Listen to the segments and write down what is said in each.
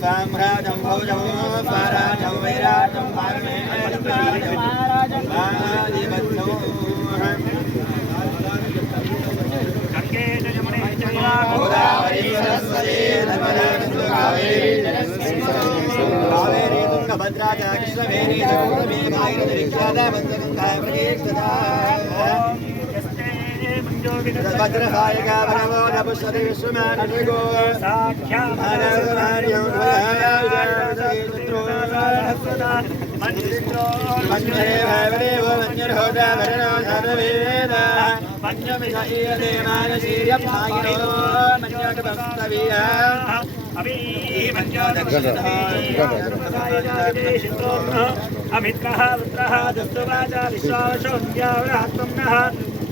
साम्राजं भौजं स्वराजं वैराजं गोदावरी सरस्वती नर्मदा कावेरी तुंगभद्रा च कृष्णवेणी च गौतमी भागीरथी विख्याता वंदगंगा प्रकीर्तिता भद्रकालिका भरवो न पुष्पति विश्वमानगो साख्यामानसमार्यं मन्यरे भैवदेवो मन्यर्होता भरणो धर्मवेदा मन्यमिषीयते मानशीर्यं भागिनो मन्योटभक्तवीया अमित्रः वृत्रः दस्तुवाचा विश्वावशोऽव्यावरात्मनः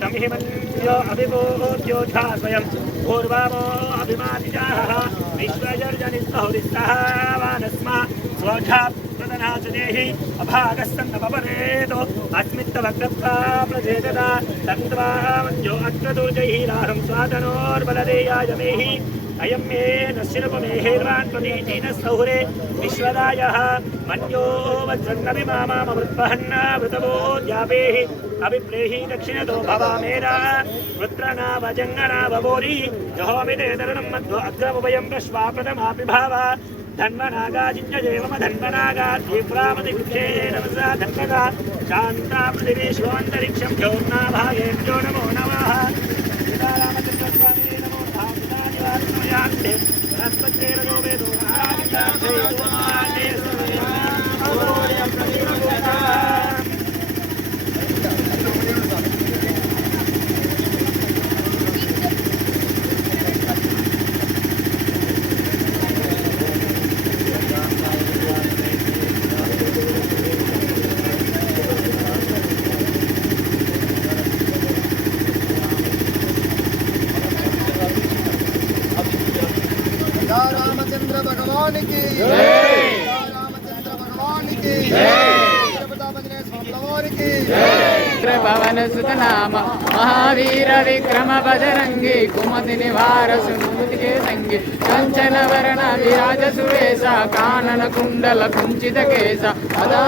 संहिमन्यो अभिभूत्योधा स्वयं पूर्वामो अभिमानिजाः विश्वजर्जनिस्तहुरिस्तः वानस्मा स्वोढा प्रदनाचनेहि अभागस्सन्नपरेतो अस्मित्तवक्रत्वा प्रचेदता तन्त्वा मन्यो अग्रदुर्जैः राहं स्वातनोर्बलदेयायमेहि अयं मे नश्यनुपमेहेर्वान् त्वदीतेन सौरे विश्वदायः मन्यो वज्रन्नभिमामामृत्वहन्न वृतवोद्यापेहि अभिप्रेहि दक्षिणतो भवामेरा वृत्रनावजङ्गनावबोधि जहोमितेतरणं मध्व अग्रमुभयं प्रश्वा प्रथमापि भाव धन्वनागाजिञ्जयेवम धन्वनागा तीव्रामतिवृक्षेण वसा धन्वगा शान्तापृथिवीश्वन्तरिक्षं ज्योत्नाभागेभ्यो नमो नमः सीतारामचन्द्रस्वामिने नमो भावनानिवासमयान्ते बृहस्पत्रेण नो वेदो भगवान की जय। रामचंद्र भगवान की वीरभद्रांजनेय स्वामी भगवान की पवन सुत नाम महावीर विक्रम बजरंगी कुमति निवार सुमति के संगी कंचन वरण विराज सुवेशा कानन कुंडल कुंचित केसा अदा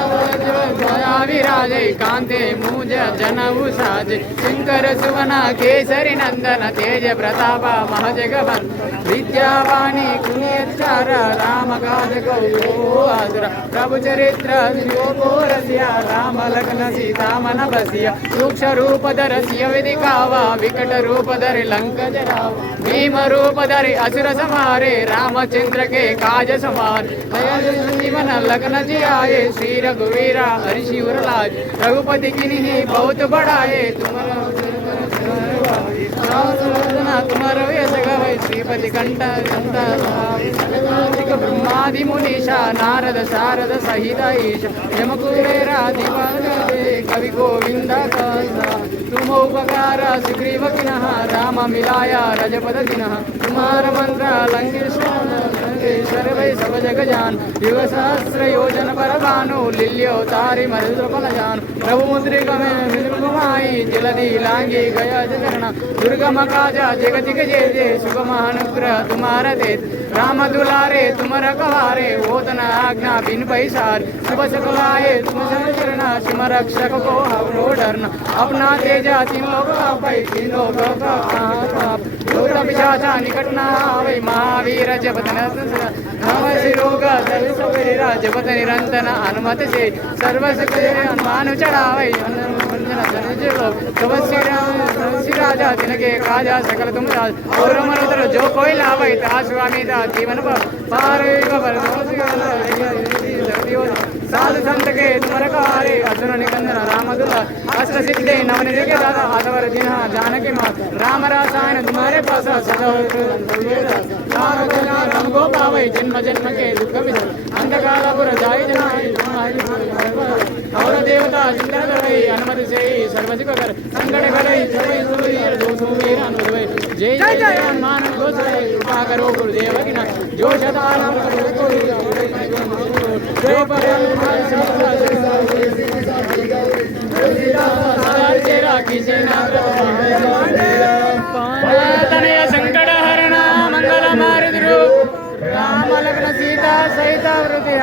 विराजै कांते मूज जनऊ साजे शंकर सुवन केसरी नंदन तेज प्रताप महजगवन् विद्यावाणी कुनियच्चार राम काज कौर प्रभु चरित्र रसिया राम लग्न सीता मन बसिया सूक्ष्म रूप धरसिय विदिकावा विकट रूप धरि लंक जराव भीम रूप धरि असुर संहारे रामचंद्र के काज समान जीवन लग्न जियाए श्री रघुवीरा हरिशिवर लाज रघुपति किन्हीं बहुत बड़ाए तुम्हारा यश गवै श्रीपति कंठ ब्रह्मादि मुनीषा नारद शारद सहित ईश यमकुबेराधिपते कवि गोविंद तुम उपकार सुग्रीव किनः राम मिलाया रजपद दिनः तुम्हारा मंत्र लंकेश्वर वै सब जग जान युग सहस्र योजन पर भानु लील्योतारि मरुद्रफल जान प्रभु मुद्रिक में विद्रुमाई जलधि लांगी गया चरण दुर्गम काजा जगति के जय सुगम अनुग्रह तुम्हारा दे राम दुलारे तुम रखवारे ओत न आज्ञा बिन पैसार शुभ सकलाए तुम शरण सिम रक्षक को हवरो डरना अपना तेजा तीन लोग पाई तीन लोग भूत पिशाचा निकट न आवे महावीर जपत रोग जपत निरंतर हनुमत से सर्व हनुमान चढ़ावे राजा तिनके काजा सकल तुम और मनुतर जो कोई लावे ता स्वामी ता जीवन पार साधु संत के तुम रखवारे असुर निकंदन राम दुला अष्ट सिद्धे नवनिधि के दादा हाथवर जिन्हा जानकी माँ राम रसायन तुम्हारे पास राम को पावे जन्म जन्म के दुख विधर अंधकालपुर जाय जनाय और देवता चिंतन करई अनुमति से सर्व सुख कर संकट करई सर्व सुवीर जो सुवीर अनुभवे जय जय हनुमान गोसाई कृपा करो गुरुदेव की ना जो शतानाम जय तनय संकट हरण मंगल मारुति राम लग्न सीता सहित वृद्धि